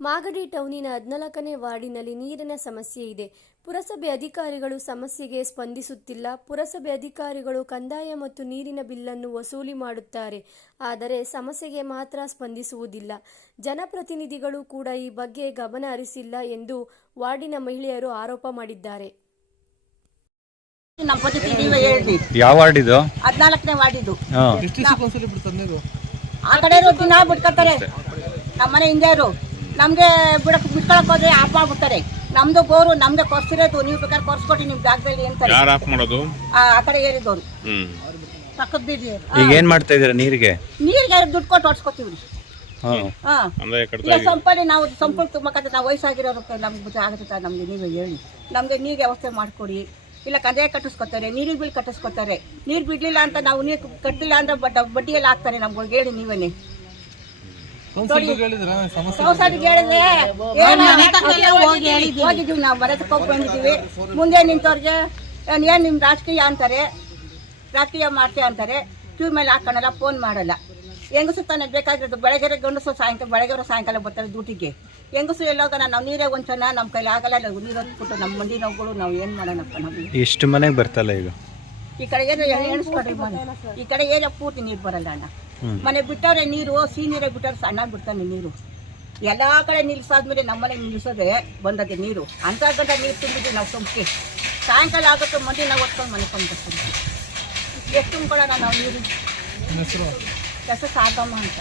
ಮಾಗಡಿ ಟೌನಿನ 14ನೇ ವಾರ್ಡಿನಲ್ಲಿ ನೀರಿನ ಸಮಸ್ಯೆ ಇದೆ. ಪುರಸಭೆ ಅಧಿಕಾರಿಗಳು ಸಮಸ್ಯೆಗೆ ಸ್ಪಂದಿಸುತ್ತಿಲ್ಲ. ಪುರಸಭೆ ಅಧಿಕಾರಿಗಳು ಕಂದಾಯ ಮತ್ತು ನೀರಿನ ಬಿಲ್ಲನ್ನು ವಸೂಲಿ ಮಾಡುತ್ತಾರೆ. ಆದರೆ ಸಮಸ್ಯೆಗೆ ಮಾತ್ರ ಸ್ಪಂದಿಸುವುದಿಲ್ಲ. ಜನಪ್ರತಿನಿಧಿಗಳು ಕೂಡ ಈ ಬಗ್ಗೆ ಗಮನ ಹರಿಸಿಲ್ಲ ಎಂದು ವಾರ್ಡಿನ ಮಹಿಳೆಯರು ಆರೋಪ ಮಾಡಿದ್ದಾರೆ. ಯಾವ ವಾರ್ಡ್ ಇದು? 14ನೇ ವಾರ್ಡ್ ಇದು. ಆ ಕಡೆ ದಿನ ಬಿಟ್ಕೊತಾರೆ. ನಮ್ಮನೆ ಹಿಂದೆ ನಮ್ಗೆ ಬಿಟ್ಕೊಳಕ್ ಹೋದ್ರೆ ಆಫ್ ಮಾಡ್ಬಿಡ್ತಾರೆ. ನಮ್ದು ಬೋರು ನಮ್ಗೆ ಕೊರ್ಸಿರೋದು, ನೀವು ಬೇಕಾದ್ರೆ ಕೊರ್ಸ್ಕೊಟ್ಟಿ ನಿಮ್ ಜಾಗದಲ್ಲಿ ಅಂತಾರೆ. ಆ ಕಡೆ ಏರಿದವ್ರು ಈಗ ಏನ್ ಮಾಡ್ತಾ ಇದೀರ? ನೀರಿಗೆ ದುಡ್ಡು ಕೊಟ್ಟು ಹೊಡ್ಸ್ಕೊತೀವ್ರಿ. ಸಂಪಲ್ಲಿ ನಾವು ಸಂಪಲ್ ತುಂಬಕಂತ ನಾವು ವಯಸ್ಸಾಗಿರೋರು ನಮ್ಗೆ ಆಗುತ್ತೆ. ನಮ್ಗೆ ನೀವೇ ಹೇಳಿ, ನಮ್ಗೆ ನೀರು ವ್ಯವಸ್ಥೆ ಮಾಡ್ಕೊಡಿ. ಇಲ್ಲ ಕಂದಾಯ ಕಟ್ಟಿಸ್ಕೊತಾರೆ, ನೀರಿನ ಬಿಲ್ ಕಟ್ಟಿಸ್ಕೊತಾರೆ. ನೀರು ಬಿಡ್ಲಿಲ್ಲ ಅಂತ ನಾವು ನೀರು ಕಟ್ಟಿಲ್ಲ ಅಂದ್ರೆ ಬಡ್ಡಿಯಲ್ಲಿ ಹಾಕ್ತಾರೆ ನಮ್ಗಳಿಗೆ. ಹೇಳಿ ನೀವೇನೆ ಹೋಗಿದ್ದೀವಿ ನಾವು, ಮನೆ ತಗೊಂಡು ಬಂದಿದ್ದೀವಿ. ಮುಂದೆ ನಿಂತವ್ರಿಗೆ ಏನ್ ನಿಮ್ ರಾಜಕೀಯ ಅಂತಾರೆ, ರಾಜಕೀಯ ಮಾಡ್ತೀಯ ಅಂತಾರೆ. ಕ್ಯೂ ಮೇಲೆ ಹಾಕೋಣಲ್ಲ, ಫೋನ್ ಮಾಡಲ್ಲ. ಹೆಂಗಸು ತಾನೆ ಬೇಕಾಗಿರೋದು. ಬೆಳಗ್ಗೆ ಗಂಡಸು ಬೆಳಗ್ಗೆ ಸಾಯಂಕಾಲ ಬರ್ತಾರೆ ಡ್ಯೂಟಿಗೆ. ಹೆಂಗಸು ಎಲ್ಲೋಗೋಣ, ನಾವು ನೀರೇ ಒಂಚನ ನಮ್ಮ ಕೈಲಿ ಆಗಲ್ಲ. ನೀರು ಹೊತ್ಬಿಟ್ಟು ನಮ್ಮ ಮಂಡಿ ನೋವುಗಳು ನಾವು ಏನು ಮಾಡೋಣಪ್ಪ. ನಮ್ಗೆ ಎಷ್ಟು ಮನೆಗೆ ಬರ್ತಲ್ಲ ಈಗ? ಈ ಕಡೆ ಏನೋ ಎಣಿಸ್ಕೊಡ್ರಿ ಮನೆ, ಈ ಕಡೆ ಏನೋ ಪೂರ್ತಿ ನೀರು ಬರಲ್ಲ ಅಣ್ಣ. ಮನೆ ಬಿಟ್ಟವ್ರೆ ನೀರು, ನೀರೇ ಬಿಟ್ಟವ್ರೆ, ಸಣ್ಣ ಬಿಡ್ತಾನೆ ನೀರು. ಎಲ್ಲ ಕಡೆ ನಿಲ್ಸಾದ್ಮೇಲೆ ನಮ್ಮನೆ ನಿಲ್ಸೋದೆ ಬಂದದೆ ನೀರು. ಅಂತ ಗಂಟ ನೀರು ತುಂಬಿದ್ವಿ ನಾವು ಸಂಪಿಗೆ. ಸಾಯಂಕಾಲ ಆಗುತ್ತೆ ಮಂದಿ ನಾವು ಹೊತ್ಕೊಂಡು ಮನೆ ಕೊಂಡ್ಬರ್ತೀವಿ. ಎಷ್ಟು ತುಂಬ್ಕೊಳ್ಳೋಣ ನಾವು ನೀರು? ಹೆಸರು ಸಾಕಮ್ಮ ಅಂತ.